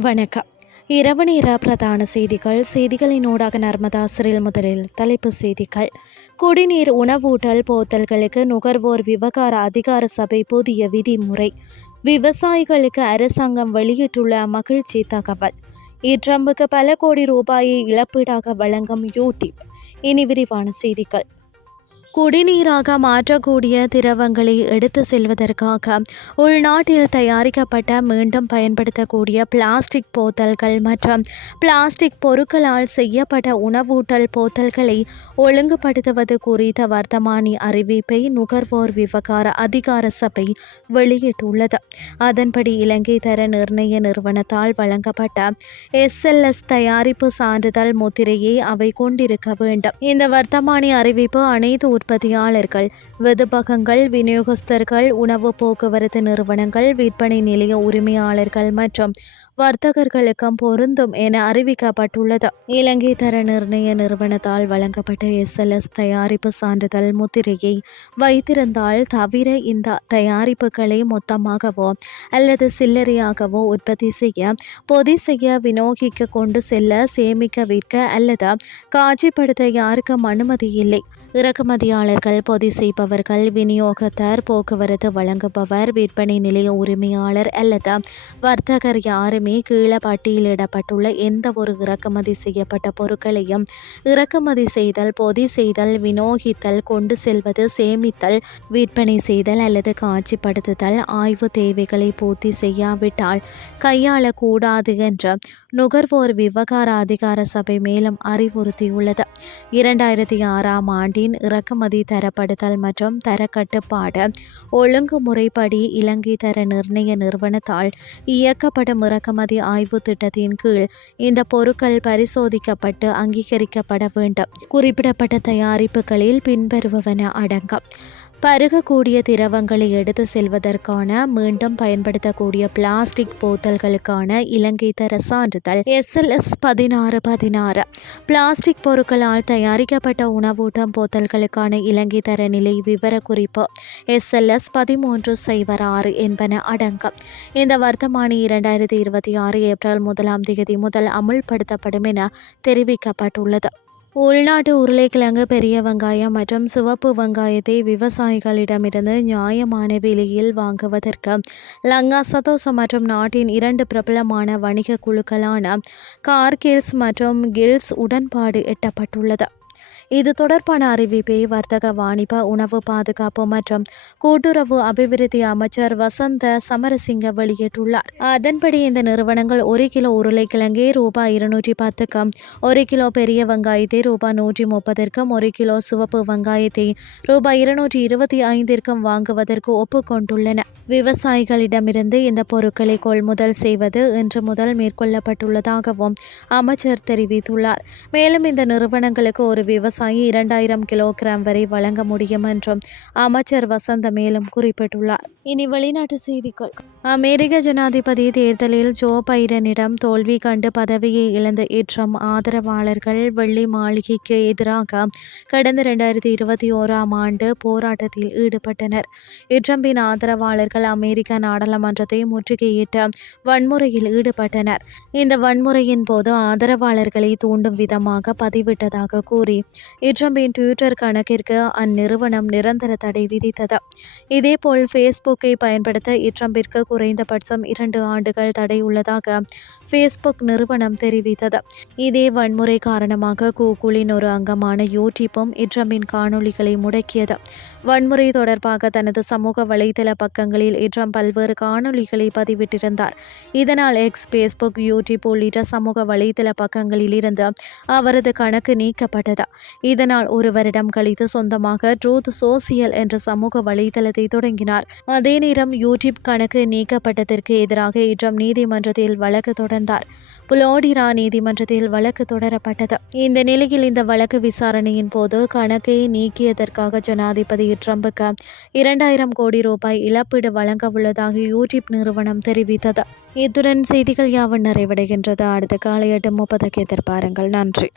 வணக்கம். இரவு நேர பிரதான செய்திகள். செய்திகளினூடாக நர்மதா சிறில் முதலில் தலைப்பு செய்திகள். குடிநீர் உணவூட்டல் போத்தல்களுக்கு நுகர்வோர் விவகார அதிகார சபை புதிய விதிமுறை. விவசாயிகளுக்கு அரசாங்கம் வெளியிட்டுள்ள மகிழ்ச்சி தகவல். இட்ரம்புக்கு பல கோடி ரூபாயை இழப்பீடாக வழங்கும் யூடியூப். இனி விரிவான செய்திகள். குடிநீராக மாற்றக்கூடிய திரவங்களை எடுத்து செல்வதற்காக உள்நாட்டில் தயாரிக்கப்பட்ட மீண்டும் பயன்படுத்தக்கூடிய பிளாஸ்டிக் போத்தல்கள் மற்றும் பிளாஸ்டிக் பொருட்களால் செய்யப்பட்ட உணவூட்டல் போத்தல்களை ஒழுங்குபடுத்துவது குறித்த வர்த்தமானி அறிவிப்பை நுகர்வோர் விவகார அதிகார சபை வெளியிட்டுள்ளது. அதன்படி இலங்கை தர நிர்ணய நிறுவனத்தால் வழங்கப்பட்ட எஸ்எல்எஸ் தயாரிப்பு சான்றிதழ் முத்திரையை அவை கொண்டிருக்க வேண்டும். இந்த வர்த்தமானி அறிவிப்பு அனைத்து உற்பத்தியாளர்கள் விதுபகங்கள் விநியோகஸ்தர்கள் உணவு போக்குவரத்து நிறுவனங்கள் விற்பனை நிலைய உரிமையாளர்கள் மற்றும் வர்த்தகர்களுக்கும் பொருந்தும் என அறிவிக்கப்பட்டுள்ளது. இலங்கை தர நிர்ணய நிறுவனத்தால் வழங்கப்பட்ட எஸ்எல்எஸ் தயாரிப்பு சான்றிதழ் முத்திரையை வைத்திருந்தால் தவிர இந்த தயாரிப்புகளை மொத்தமாகவோ அல்லது சில்லறையாகவோ உற்பத்தி செய்ய பொதி செய்ய விநியோகிக்க கொண்டு செல்ல சேமிக்க விற்க அல்லது காட்சிப்படுத்த யாருக்கும் அனுமதி இல்லை. இறக்குமதியாளர்கள் பொதி செய்பவர்கள் விநியோகத்தர் போக்குவரத்து வழங்குபவர் விற்பனை நிலைய உரிமையாளர் அல்லது வர்த்தகர் யாருமே கீழே பட்டியலிடப்பட்டுள்ள எந்த ஒரு இறக்குமதி செய்யப்பட்ட பொருட்களையும் இறக்குமதி செய்தல் பொதி செய்தல் விநியோகித்தல் கொண்டு செல்வது சேமித்தல் விற்பனை செய்தல் அல்லது காட்சிப்படுத்துதல் ஆய்வு தேவைகளை பூர்த்தி செய்யாவிட்டால் கையாளக்கூடாது என்ற நுகர்வோர் விவகார அதிகார சபை மேலும் அறிவுறுத்தியுள்ளது. இரண்டாயிரத்தி ஆறாம் ஆண்டின் இறக்குமதி தரப்படுத்தல் மற்றும் தரக்கட்டுப்பாடு ஒழுங்குமுறைப்படி இலங்கை தர நிர்ணய நிறுவனத்தால் இயக்கப்படும் இறக்குமதி ஆய்வு திட்டத்தின் கீழ் இந்த பொருட்கள் பரிசோதிக்கப்பட்டு அங்கீகரிக்கப்பட வேண்டும். குறிப்பிடப்பட்ட தயாரிப்புகளில் பின்வருபவன அடங்கும். பருகக்கூடிய திரவங்களை எடுத்து செல்வதற்கான மீண்டும் பயன்படுத்தக்கூடிய பிளாஸ்டிக் போத்தல்களுக்கான இலங்கை தர சான்றிதழ் எஸ்எல்எஸ் பதினாறு பதினாறு. பிளாஸ்டிக் பொருட்களால் தயாரிக்கப்பட்ட உணவூட்டம் போத்தல்களுக்கான இலங்கை தர நிலை விவரக்குறிப்பு எஸ்எல்எஸ் பதிமூன்று சைபர் ஆறு என்பன அடங்கும். இந்த வர்த்தமானி இரண்டாயிரத்தி இருபத்தி ஆறு ஏப்ரல் முதலாம் தேதி முதல் அமுல்படுத்தப்படும் என தெரிவிக்கப்பட்டுள்ளது. உள்நாட்டு உருளைக்கிழங்கு பெரிய வெங்காயம் மற்றும் சிவப்பு வெங்காயத்தை விவசாயிகளிடமிருந்து நியாயமான விலையில் வாங்குவதற்கு லங்கா சதோச மற்றும் நாட்டின் இரண்டு பிரபலமான வணிக குழுக்களான கார்கில்ஸ் மற்றும் கில்ஸ் உடன்பாடு எட்டப்பட்டுள்ளது. இது தொடர்பான அறிவிப்பை வர்த்தக வாணிப உணவு பாதுகாப்பு மற்றும் கூட்டுறவு அபிவிருத்தி அமைச்சர் வசந்த சமரசிங்க வெளியிட்டுள்ளார். அதன்படி இந்த நிறுவனங்கள் ஒரு கிலோ உருளைக்கிழங்கை ரூபாய் இருநூற்றி பத்துக்கும் ஒரு கிலோ பெரிய வெங்காயத்தை ரூபாய் நூற்றி முப்பதற்கும் ஒரு கிலோ சிவப்பு வெங்காயத்தை ரூபாய் இருநூற்றி இருபத்தி ஐந்திற்கும் வாங்குவதற்கு ஒப்புக்கொண்டுள்ளன. விவசாயிகளிடமிருந்து இந்த பொருட்களை கொள்முதல் செய்வது இன்று முதல் மேற்கொள்ளப்பட்டுள்ளதாகவும் அமைச்சர் தெரிவித்துள்ளார். மேலும் இந்த நிறுவனங்களுக்கு ஒரு விவசாய விவசாயி இரண்டாயிரம் கிலோகிராம் வரை வழங்க முடியும் என்றும் அமைச்சர் வசந்த மேலும் குறிப்பிட்டுள்ளார். இனி வெளிநாட்டு செய்திகள். அமெரிக்க ஜனாதிபதி தேர்தலில் ஜோ பைடனிடம் தோல்வி கண்டு பதவியை இழந்த இற்றம் ஆதரவாளர்கள் வெள்ளி மாளிகைக்கு எதிராக கடந்த இரண்டாயிரத்தி இருபத்தி ஓராம் ஆண்டு போராட்டத்தில் ஈடுபட்டனர். இட்ரம்பின் ஆதரவாளர்கள் அமெரிக்க நாடாளுமன்றத்தை முற்றுகையிட்ட வன்முறையில் ஈடுபட்டனர். இந்த வன்முறையின் போது ஆதரவாளர்களை தூண்டும் விதமாக பதிவிட்டதாக கூறி இட்ரம்பின் ட்விட்டர் கணக்கிற்கு அந்நிறுவனம் நிரந்தர தடை விதித்தது? இதேபோல் ஃபேஸ்புக்கை பயன்படுத்த இட்ரம்பிற்கு குறைந்தபட்சம் இரண்டு ஆண்டுகள் தடை உள்ளதாக ஃபேஸ்புக் நிறுவனம் தெரிவித்தது. இதே வன்முறை காரணமாக கூகுளின் ஒரு அங்கமான யூடியூப்பும் இட்ரம்பின் காணொலிகளை முடக்கியது. வன்முறை தொடர்பாக தனது சமூக வலைதள பக்கங்களில் இன்றம் பல்வேறு காணொலிகளை பதிவிட்டிருந்தார். இதனால் எக்ஸ் ஃபேஸ்புக் யூடியூப் உள்ளிட்ட சமூக வலைதள பக்கங்களில் இருந்து அவரது கணக்கு நீக்கப்பட்டது. இதனால் ஒரு வருடம் கழித்து சொந்தமாக ட்ரூத் சோசியல் என்ற சமூக வலைதளத்தை தொடங்கினார். அதே நேரம் யூடியூப் கணக்கு நீக்கப்பட்டதற்கு எதிராக இன்றம் நீதிமன்றத்தில் வழக்கு தொடர்ந்தார். புலோடிரா நீதிமன்றத்தில் வழக்கு தொடரப்பட்டது. இந்த நிலையில் இந்த வழக்கு விசாரணையின் போது கணக்கை நீக்கியதற்காக ஜனாதிபதி ட்ரம்புக்கு இரண்டாயிரம் கோடி ரூபாய் இழப்பீடு வழங்க உள்ளதாக யூடியூப் நிறுவனம் தெரிவித்தது. இத்துடன் செய்திகள் யாவும் நிறைவடைகின்றது. அடுத்த காலை எட்டு முப்பதுக்கு எதிர்பாருங்கள். நன்றி.